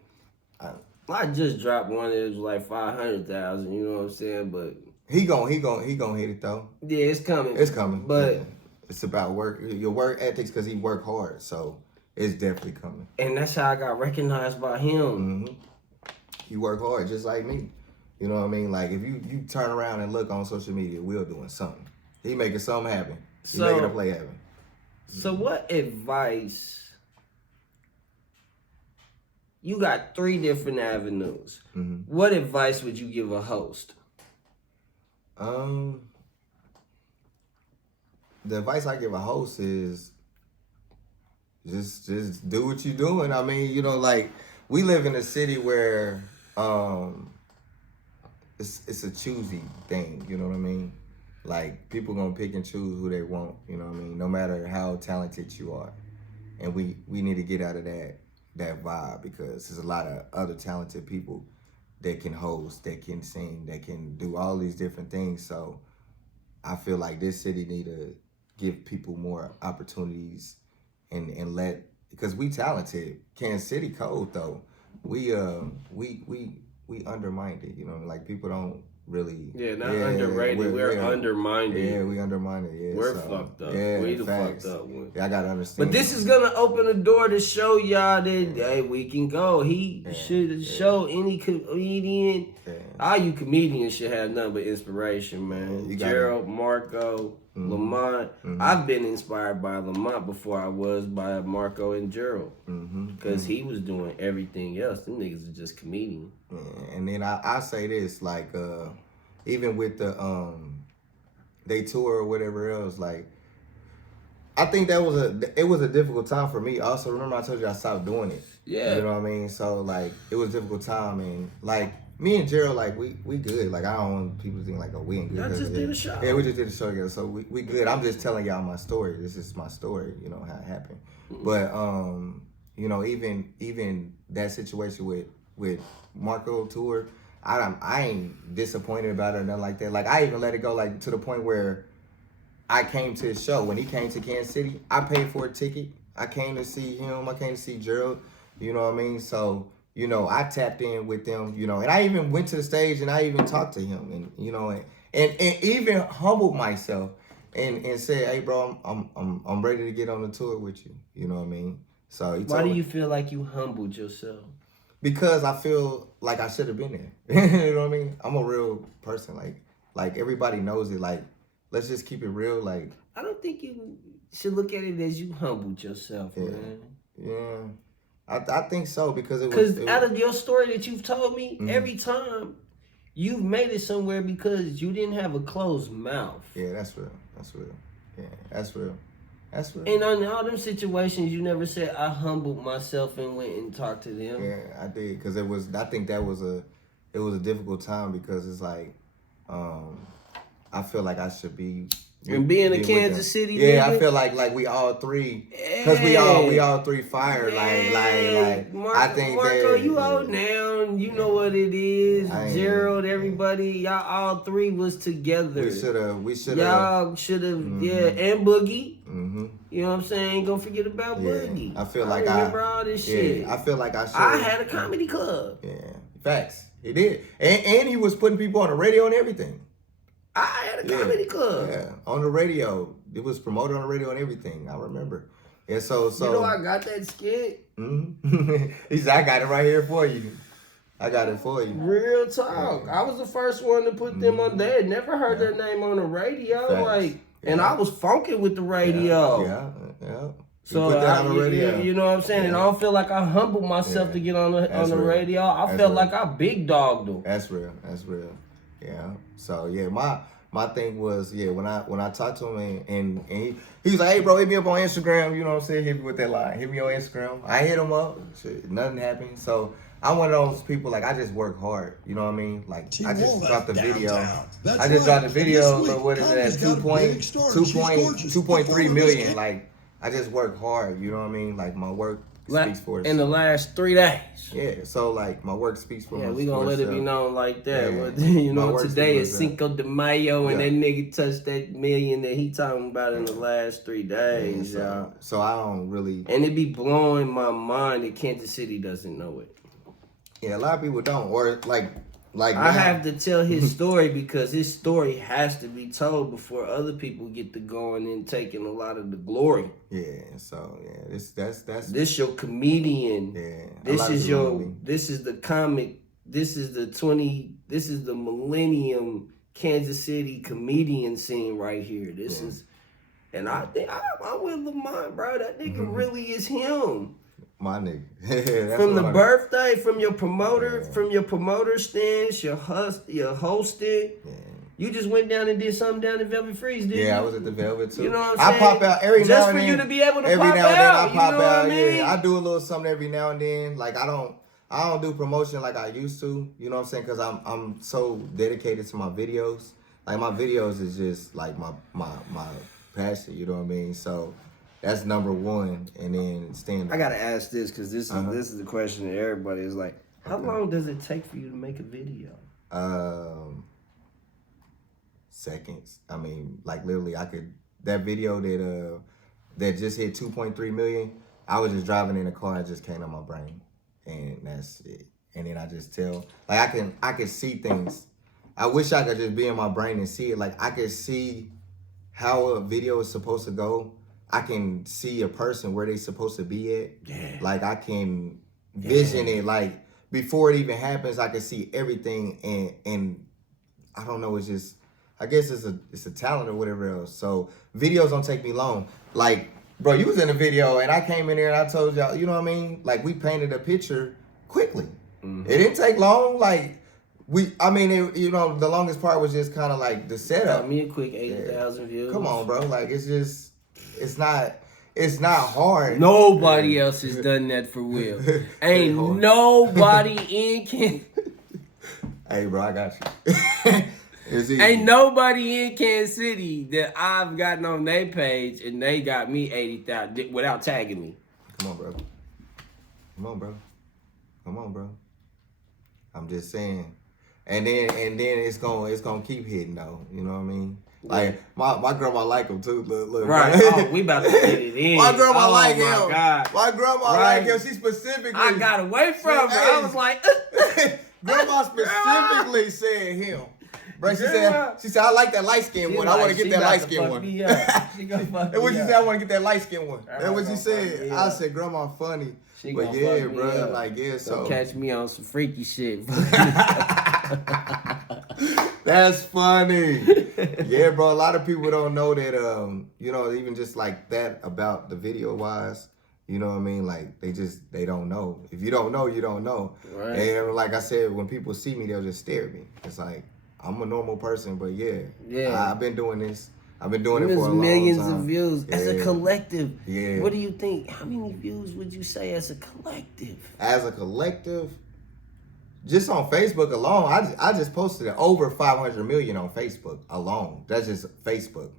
I just dropped one that was like 500,000. You know what I'm saying? But he gon' hit it though. Yeah, it's coming. It's coming. But it's about work. Your work ethics because he worked hard. So it's definitely coming. And that's how I got recognized by him. Mm-hmm. He worked hard just like me. You know what I mean? Like if you turn around and look on social media, Will doing something. He making something happen. He making a play happen. So what advice? You got 3 different avenues. Mm-hmm. What advice would you give a host? The advice I give a host is just do what you're doing. I mean, you know, like we live in a city where it's a choosy thing. You know what I mean? Like people gonna pick and choose who they want. You know what I mean? No matter how talented you are, and we need to get out of that vibe because there's a lot of other talented people that can host, that can sing, that can do all these different things. So I feel like this city need to give people more opportunities and let, because we talented. Kansas City cold though. We undermined it, you know, like people don't really underrated. We're undermined. Yeah, we undermined it. Yeah, we're fucked up. Yeah, we the facts. fucked up one. Yeah, I gotta understand. But this is gonna open the door to show y'all that hey, we can go. He should show any comedian. Yeah. All you comedians should have nothing but inspiration, man. Yeah, Gerald, Marco, Lamont. I've been inspired by Lamont before I was by Marco and Gerald. Because he was doing everything else. Them niggas are just comedians. Yeah, and then I say this, like even with the they tour or whatever else, like I think it was a difficult time for me. Also, remember I told you I stopped doing it. Yeah. You know what I mean? So like it was a difficult time, and like me and Gerald, like we good. Like I don't want people to think like, oh, we ain't good. I just did a show. Yeah, we just did a show together, so we good. I'm just telling y'all my story. This is my story, you know, how it happened. But you know, even that situation with Marco tour, I ain't disappointed about it or nothing like that. Like I even let it go, like to the point where I came to his show. When he came to Kansas City, I paid for a ticket. I came to see him. I came to see Gerald. You know what I mean? So, you know, I tapped in with them, you know, and I even went to the stage and I even talked to him, and you know, and even humbled myself and said, hey bro, I'm ready to get on the tour with you. You know what I mean? So why do you feel like you humbled yourself? Because I feel like I should have been there. You know what I mean? I'm a real person. Like everybody knows it. Like, let's just keep it real. Like, I don't think you should look at it as you humbled yourself, man. Yeah. I think so because out of your story that you've told me, every time you've made it somewhere because you didn't have a closed mouth. Yeah, that's real. Yeah, that's real. And on all them situations, you never said, I humbled myself and went and talked to them. Yeah, I did, because I think that was a difficult time, because it's like, I feel like I should be. And being a Kansas City nigga, I feel like we all three, because we all three fire. Like Marco, I think Marco, you out now, you know what it is. Gerald, everybody, y'all all three was together. We should have. Y'all should have, and Boogie. You know what I'm saying? Ain't gonna forget about Boogie. I feel like I remember all this shit. I feel like I should. I had a comedy club. Yeah, facts. He did, and he was putting people on the radio and everything. I had a comedy club. Yeah, on the radio. It was promoted on the radio and everything. I remember. And so you know, I got that skit. He said, I got it right here for you. I got it for you. Real talk. I was the first one to put them on there. Never heard their name on the radio. Facts. And I was funking with the radio. Yeah. So put that on the radio. You know what I'm saying? And I don't feel like I humbled myself to get on the radio. I felt like I big dogged them. That's real. Yeah. So yeah, my thing was, when I talked to him and he was like, hey bro, hit me up on Instagram, you know what I'm saying? Hit me with that line. Hit me on Instagram. I hit him up. Shit, nothing happened. So I'm one of those people, like I just work hard. You know what I mean? Like I just dropped the video. I just dropped the video, but what is it at 2.3 million? Like I just work hard, you know what I mean? Like my work speaks for itself. In the last 3 days. Yeah, so like my work speaks for itself. Yeah, we gonna let it be known like that. Yeah. You know, today is Cinco de Mayo, and that nigga touched that million that he talking about in the last 3 days, y'all. So I don't really. And it be blowing my mind that Kansas City doesn't know it. Yeah, a lot of people don't, or like I have to tell his story because his story has to be told before other people get to going and taking a lot of the glory. Yeah, so that's this your comedian. Yeah. This is the comic this is the millennium Kansas City comedian scene right here. This is, and I think I'm with Lamont, bro. That nigga really is him. My nigga. From the birthday, from your promoter stance, your hosting. Yeah. You just went down and did something down in Velvet Freeze, didn't you? Yeah, I was at the Velvet too. You know what I'm saying? I pop out every now and then. Just for you to be able to every pop now and then out. I pop you know out. What I mean? Yeah, I do a little something every now and then. Like I don't do promotion like I used to. You know what I'm saying? Because I'm so dedicated to my videos. Like my videos is just like my passion. You know what I mean? So that's number one. And then stand up. I gotta ask this because this is the question that everybody is like. How long does it take for you to make a video? Seconds. I mean, like literally, that video that just hit 2.3 million. I was just driving in a car and it just came to my brain, and that's it. And then I just tell, like I can see things. I wish I could just be in my brain and see it. Like I can see how a video is supposed to go. I can see a person where they supposed to be at. Yeah. Like I can vision it. Like before it even happens, I can see everything. And I don't know. It's just. I guess it's a talent or whatever else. So videos don't take me long. Like, bro, you was in a video and I came in there and I told y'all, you know what I mean? Like we painted a picture quickly. It didn't take long. Like the longest part was just kind of like the setup. Got me a quick 80,000 views. Come on, bro. Like it's not hard. Nobody else has done that for Will. Ain't nobody in Kansas. Hey, bro, I got you. Ain't nobody in Kansas City that I've gotten on their page and they got me 80,000 without tagging me. Come on, bro. Come on, bro. I'm just saying. And then it's gonna keep hitting though. You know what I mean? Like my grandma like him too. Look, right. Oh, we about to get it in. My grandma like him. God. My grandma like him. She specifically. I got away from her. I was like, grandma specifically said him. Bro, she said, I like that light skin one. I want to get that light skin one. She gonna fuck me up. What she said, I want to get that light skin one. That's what she said. I said, grandma funny. But yeah, bro, like so. Don't catch me on some freaky shit. That's funny. Yeah, bro. A lot of people don't know that. Even just like that about the video wise. You know what I mean? Like they don't know. If you don't know, you don't know. Right. And like I said, when people see me, they'll just stare at me. It's like I'm a normal person, but I've been doing this. I've been doing it for a long time. Millions of views as a collective. Yeah. What do you think? How many views would you say as a collective? As a collective, just on Facebook alone, I just posted over 500 million on Facebook alone. That's just Facebook.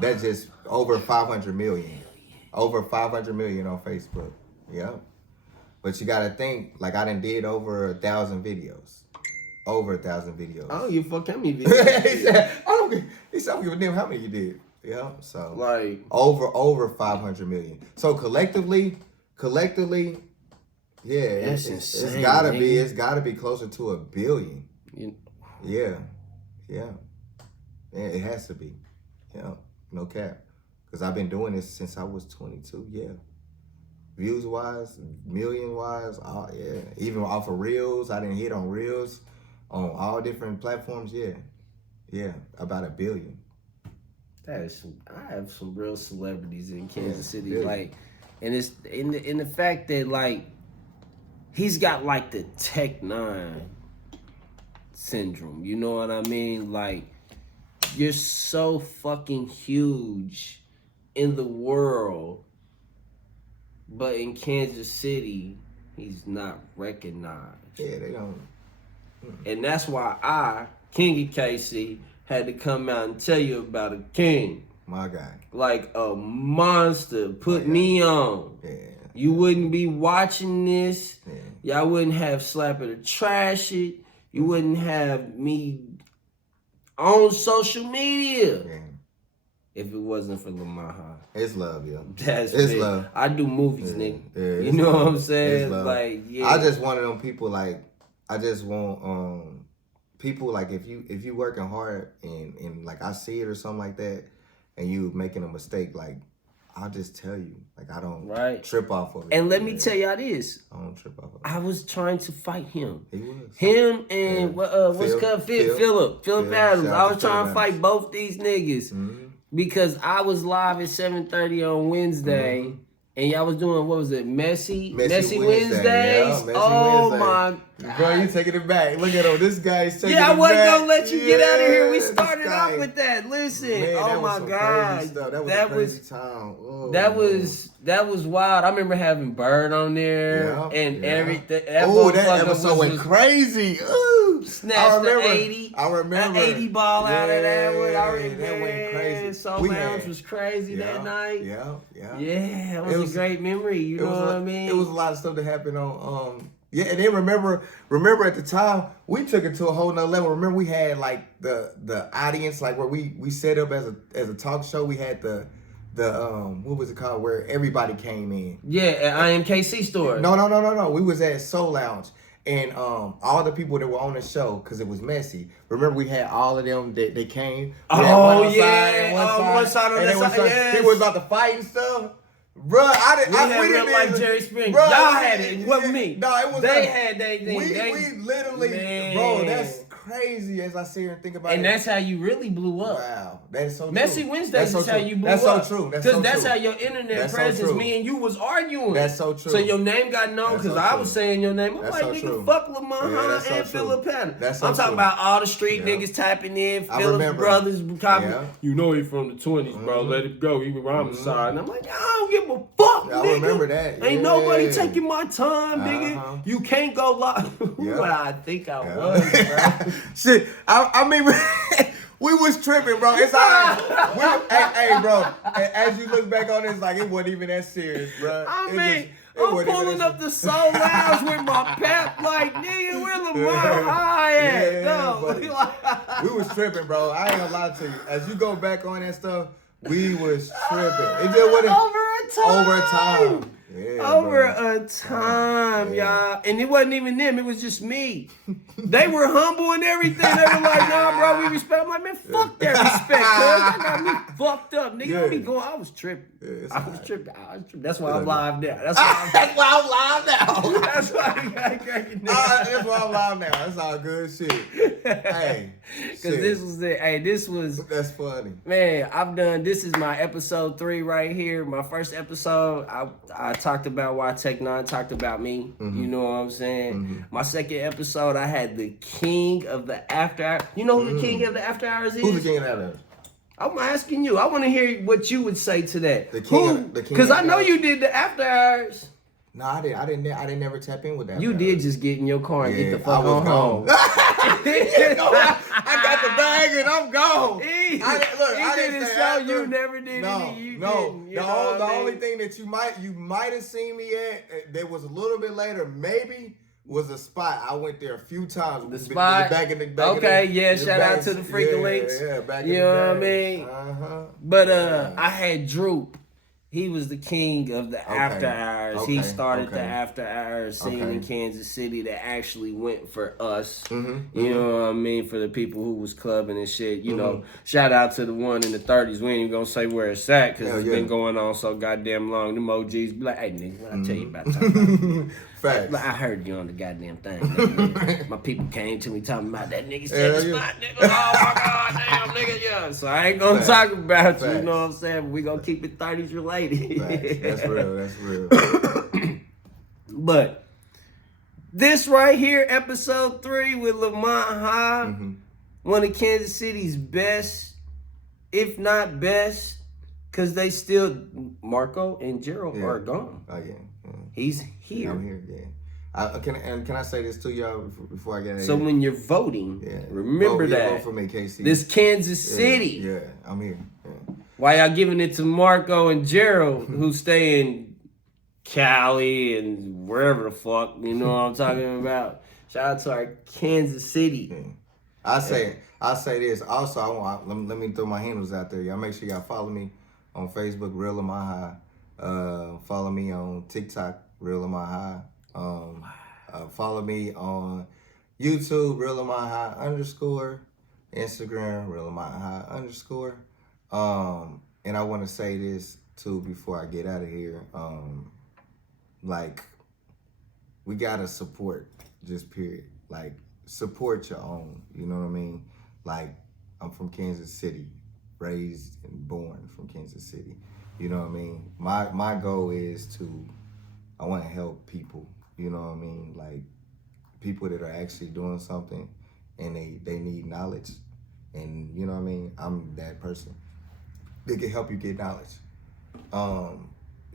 That's just over 500 million. Over 500 million on Facebook. Yeah. But you gotta think, like I done did over 1,000 videos. Over 1,000 videos. I don't give a fuck how many videos. He said, I don't give a damn how many you did. Yeah. So like over 500 million. So collectively, yeah, it's gotta be closer to 1 billion. Yeah. It has to be. Yeah. No cap. Because I've been doing this since I was 22. Yeah. Views wise, million wise, yeah. Even off of Reels, I didn't hit on Reels. On all different platforms, yeah, about 1 billion. I have some real celebrities in Kansas City, like, and it's in the fact that like he's got like the Tech 9 syndrome. You know what I mean? Like you're so fucking huge in the world, but in Kansas City, he's not recognized. Yeah, they don't. And that's why I, King of KC, had to come out and tell you about a king. My guy. Like a monster. Put me on. Yeah. You wouldn't be watching this. Yeah. Y'all wouldn't have Slap It or Trash It. You wouldn't have me on social media. Yeah. If it wasn't for Lamont High. It's love, yo. It's love. I do movies, nigga. Yeah, you know what I'm saying? Like, yeah. I just one of them people like I just want people like if you working hard and like I see it or something like that and you making a mistake, like I'll just tell you, like I don't trip off of it. And let me tell y'all this. I don't trip off of it. I was trying to fight him. He was. Him and what's called Philip Adams. I was trying to fight both these niggas because I was live at 7:30 on Wednesday. And y'all was doing, what was it, Messy Wednesdays? Yeah, Messy Wednesday. My God. Bro, you taking it back. Look at him. This guy's taking it back. Yeah, I wasn't going to let you get out of here. We started off with that. Listen. Man, oh, my God. That was a crazy time. Oh, that was wild. I remember having Bird on there and everything. That episode went crazy. Ooh. Snatched the 80. I remember. An 80 ball out of that one. I remember that went crazy. Soul Lounge was crazy that night. Yeah. Yeah, it was a great memory. You know what I mean? It was a lot of stuff that happened on and then remember at the time we took it to a whole nother level. Remember we had like the audience, like where we set up as a talk show. We had the what was it called, where everybody came in. Yeah, at IMKC store. No. We was at Soul Lounge. And all the people that were on the show, because it was messy. Remember, we had all of them that they came. One side on that side. Yes. People was about to fight and stuff. Bro, we didn't like Jerry Springer. Bro, y'all had it. It wasn't me. No, it was they had they thing. We literally, bro, that's crazy as I sit here and think about it. And that's how you really blew up. Wow, that's so true. Messy Wednesdays is how you blew up. That's so true. Because that's how your internet presence, me and you was arguing. That's so true. So your name got known because I was saying your name. I'm like, nigga, fuck Lamont High and Philip Adams. I'm talking about all the street niggas tapping in. Philip's brothers copying. You know he from the 20s, bro. Let it go. He was homicide. And I'm like, I don't give a fuck, nigga. I remember that. Ain't nobody taking my time, nigga. You can't go live. But I think I was, bro. Shit, I mean, we was tripping, bro. It's all right. Hey, bro. As you look back on it, it's like it wasn't even that serious, bro. I'm pulling up the Soul Lounge with my pep, like, nigga, where Lamont High at? We was tripping, bro. I ain't gonna lie to you. As you go back on that stuff, we was tripping. It just wasn't over a time. Yeah, over a time, y'all. And it wasn't even them. It was just me. They were humble and everything. They were like, nah, bro, we respect. I'm like, man, fuck that respect, cuz. That got me fucked up. Nigga, be going. I was tripping. I was tripping. That's why I'm live now. That's why I'm live now. That's why I got cracking now. That's why I'm live now. That's all good shit. Hey. Because this was it. Hey, this was. That's funny. Man, this is my episode 3 right here. My first episode, I talked about why Tech 9 talked about me. You know what I'm saying? My second episode, I had the king of the after hours. You know who the king of the after hours is? Who's the king of the after hours? I'm asking you. I want to hear what you would say to that. The king. Because I know you did the after hours. No, I didn't never tap in with that. You did just get in your car and get the fuck on home. I got the bag and I'm gone. I didn't show you never did any. The only thing that you might have seen me at that was a little bit later, maybe, was a spot. I went there a few times. The spot? Back in the shout out to the Freaking Links. Yeah, back in you the know what I mean? But I had Droop. He was the king of the after hours. He started the after hours scene in Kansas City that actually went for us. You know what I mean? For the people who was clubbing and shit. You know, shout out to the one in the 30s. We ain't even gonna say where it's at because it's been going on so goddamn long. Them OGs be like, hey, nigga, what I tell you about that? Facts. I heard you on the goddamn thing. Nigga. My people came to me talking about that nigga said the spot, nigga. Oh my God, damn, nigga, yeah. So I ain't gonna talk about you, you know what I'm saying? But we gonna keep it 30s related. That's real. But this right here, episode 3 with Lamont High, one of Kansas City's best, if not best, because they still, Marco and Gerald are gone. Oh, yeah. He's here. I'm here, can I say this to y'all before I get out of So here? when you're voting, remember that. Vote for me, KC. This Kansas City. Yeah, I'm here. Yeah. Why y'all giving it to Marco and Gerald, who stay in Cali and wherever the fuck, you know what I'm talking about? Shout out to our Kansas City. Yeah. I'll say this. Also, let me throw my handles out there. Y'all make sure y'all follow me on Facebook, Real Lamont High. Follow me on TikTok, Real Lamont High. Follow me on YouTube, Real Lamont High _ Instagram, Real Lamont High _ And I want to say this. too before I get out of here. Like, we gotta support, just period. Like, support your own. You know what I mean? Like, I'm from Kansas City, raised and born from Kansas City. You know what I mean? My goal is I want to help people. You know what I mean? Like, people that are actually doing something and they need knowledge. And you know what I mean? I'm that person. They can help you get knowledge.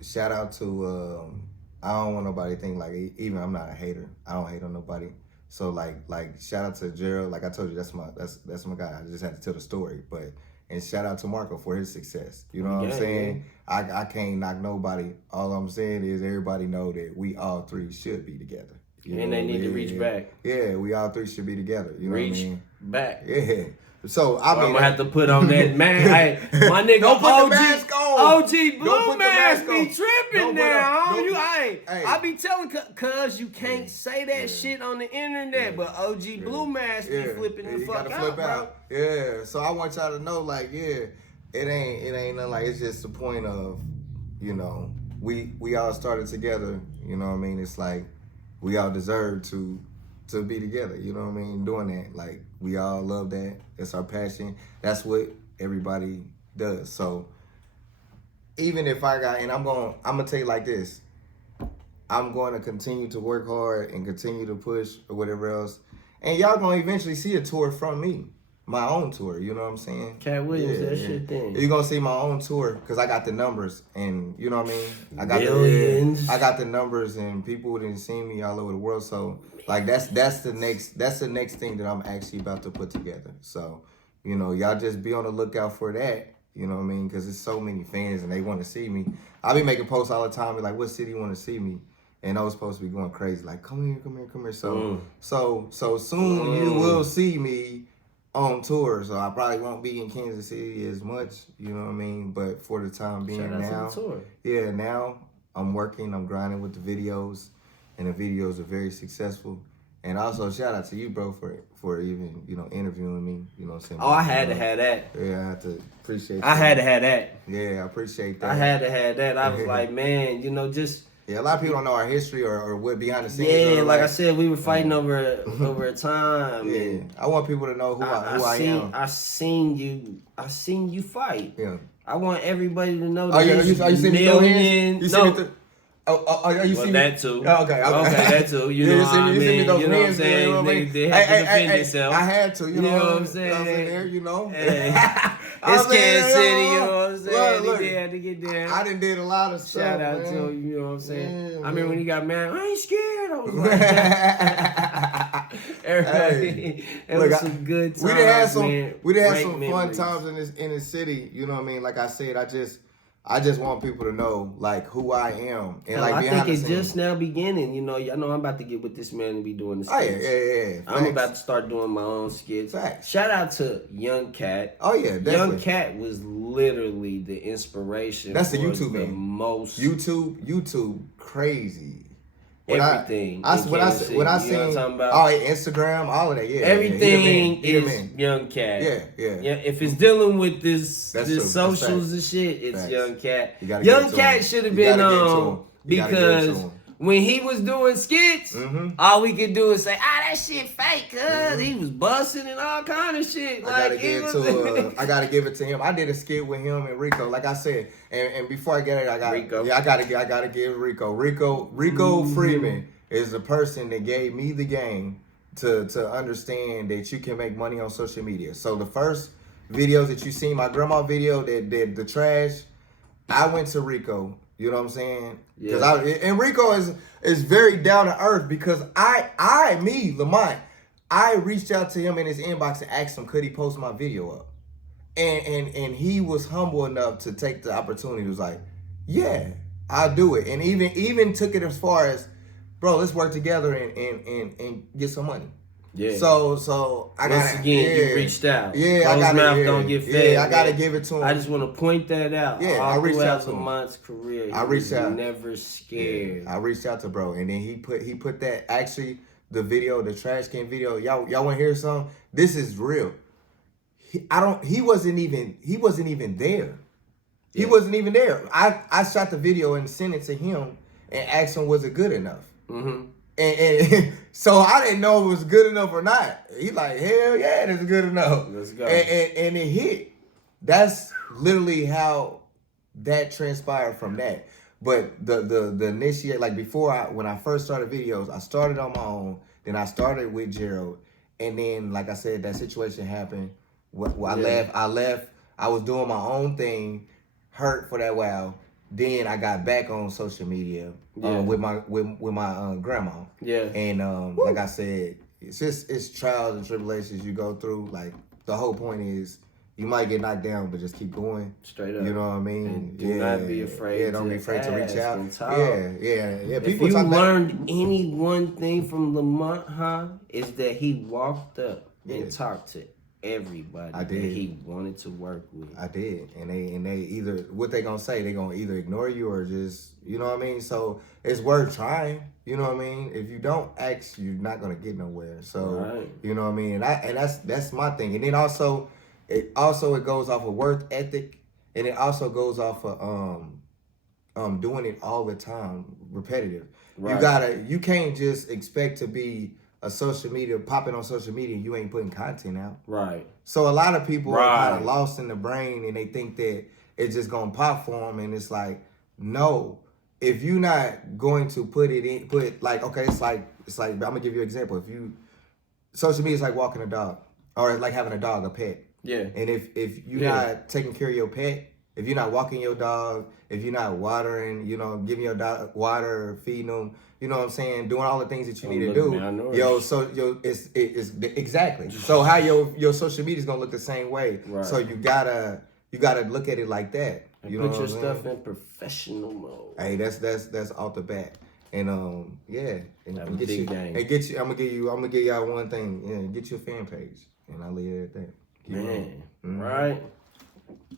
Shout out to, I don't want nobody to think like, even I'm not a hater. I don't hate on nobody. So like shout out to Gerald. Like I told you, that's my guy. I just had to tell the story. And shout out to Marco for his success. You know what I'm saying? I can't knock nobody. All I'm saying is everybody know that we all three should be together. And they need to reach back. Yeah, we all three should be together. You know what I mean? Back. Yeah. So I'm gonna have to put on that man. Hey, my nigga, don't put OG, the mask on. OG Blue Mask be tripping now. Hey. I be telling cuz you can't say that shit on the internet, but OG Blue Mask be flipping the fuck out, bro. Yeah. So I want y'all to know, like, it ain't nothing like, it's just the point of, you know, we all started together. You know what I mean? It's like we all deserve to be together, you know what I mean? Doing that, like, we all love that. It's our passion. That's what everybody does. So even if I'm gonna tell you like this, I'm going to continue to work hard and continue to push or whatever else. And y'all gonna eventually see a tour from me, my own tour, you know what I'm saying? Cat Williams, that shit thing. You're gonna see my own tour because I got the numbers and you know what I mean? I got the numbers and people didn't see me all over the world. So like that's the next thing that I'm actually about to put together. So, you know, y'all just be on the lookout for that. You know what I mean? Because there's so many fans and they want to see me. I be making posts all the time, be like, what city you want to see me? And I was supposed to be going crazy, like, come here. So soon you will see me on tour. So I probably won't be in Kansas City as much, you know what I mean? But for the time being now I'm working, I'm grinding with the videos, and the videos are very successul. And also shout out to you, bro, for even, you know, interviewing me, you know what I'm saying? Oh, I had to have that. Yeah, I had to appreciate that. I had to have that. Yeah, I appreciate that. I had to have that. I was like, man, you know, just... Yeah, a lot of people don't know our history or what behind the scenes. Yeah, like I said, we were fighting over a time. Yeah, and I want people to know who I am. I seen you fight. Yeah. I want everybody to know that. Oh yeah, you see me throw hands? You see me? That too. Oh, okay, that too. You know what I mean? You know what I'm saying? Niggas, they have to defend themselves. I had to, you know what I'm saying? I was in there, you know. It's Kansas City, you know what I'm saying? Look, They had to get there. I done did a lot of stuff. Shout out man. to him, you know what I'm saying? Yeah, I mean, when he got mad, I ain't scared. I was like, everybody, it was some good times. We done had some fun times in this city. You know what I mean? Like I said, I just want people to know like who I am and like I think it's just now beginning. You know, I know I'm about to get with this man and be doing the skits. Oh yeah. I'm about to start doing my own skits. Facts. Shout out to Young Cat. Oh yeah, definitely. Young Cat was literally the inspiration. That's the YouTube the man. Most YouTube crazy. Everything. When I seen Instagram, all of that, yeah. Everything is Young Cat. Yeah. If it's dealing with this socials and shit, it's Young Cat. Young Cat should have been on because when he was doing skits, all we could do is say, that shit fake, cuz he was busting and all kind of shit. I gotta give it to him. I did a skit with him and Rico, like I said. And before I get it, I gotta give Rico. Rico Freeman is the person that gave me the game to understand that you can make money on social media. So the first videos that you seen, my grandma video, that the trash, I went to Rico. You know what I'm saying? Yeah. And Rico is very down to earth because Lamont, I reached out to him in his inbox and asked him could he post my video up, and he was humble enough to take the opportunity. He was like, yeah, I'll do it, and even took it as far as, bro, let's work together and get some money. Yeah. So I got you reached out. Yeah, Closed mouth don't get fed. Yeah, I gotta give it to him. I just want to point that out. Yeah, I reached out to Lamont's career. I reached out. Never scared. Yeah, I reached out to bro, and then he put that actually the video, the trash can video. Y'all want to hear something? This is real. He wasn't even there. He wasn't even there. I shot the video and sent it to him and asked him, was it good enough? Mm-hmm. And so I didn't know it was good enough or not. He like, hell yeah, it's good enough. Let's go. And it hit. That's literally how that transpired from that. But the initiate, like before, when I first started videos, I started on my own. Then I started with Gerald. And then, like I said, that situation happened. I left. I was doing my own thing, hurt for that while. Then I got back on social media with my grandma. Yeah. And like I said, it's trials and tribulations you go through. Like the whole point is you might get knocked down, but just keep going. Straight up. You know what I mean? And do not be afraid. Yeah, don't be afraid to reach out. And talk. Yeah. If you learned any one thing from Lamont High, is that he walked up and talked to everybody that he wanted to work with. I did. And they either, what they gonna say, they gonna either ignore you or just, you know what I mean? So it's worth trying, you know what I mean? If you don't ask, you're not gonna get nowhere. So, you know what I mean? And that's my thing. And then it goes off of work ethic, and it also goes off of doing it all the time, repetitive. Right. You can't just expect to be popping on social media, you ain't putting content out. Right. So a lot of people are kind of lost in the brain, and they think that it's just gonna pop for them, and it's like, no. If you're not going to it's like I'm gonna give you an example. Social media is like walking a dog, or like having a dog, a pet. Yeah. And if you're not taking care of your pet, if you're not walking your dog, if you're not watering, giving your dog water, feeding them, you know what I'm saying, doing all the things that you need to do, it's exactly. So how your social media is gonna look the same way. Right. So you gotta look at it like that. And put your stuff in professional mode. Hey, that's off the bat. And I'm gonna give y'all one thing. Yeah, get your fan page, and I'll leave it at that. Right.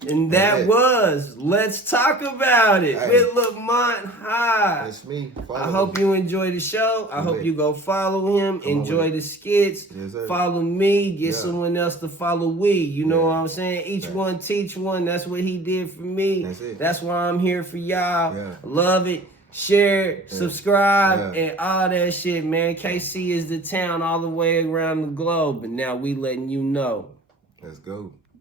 And that was Let's Talk About It with Lamont High. That's me. I hope you enjoy the show. I hope you go follow him. Enjoy the skits. Yes, follow me. Get someone else to follow we. You know what I'm saying? Each one teach one. That's what he did for me. That's it. That's why I'm here for y'all. Yeah. Love it. Share, subscribe, and all that shit, man. KC is the town all the way around the globe. And now we letting you know. Let's go.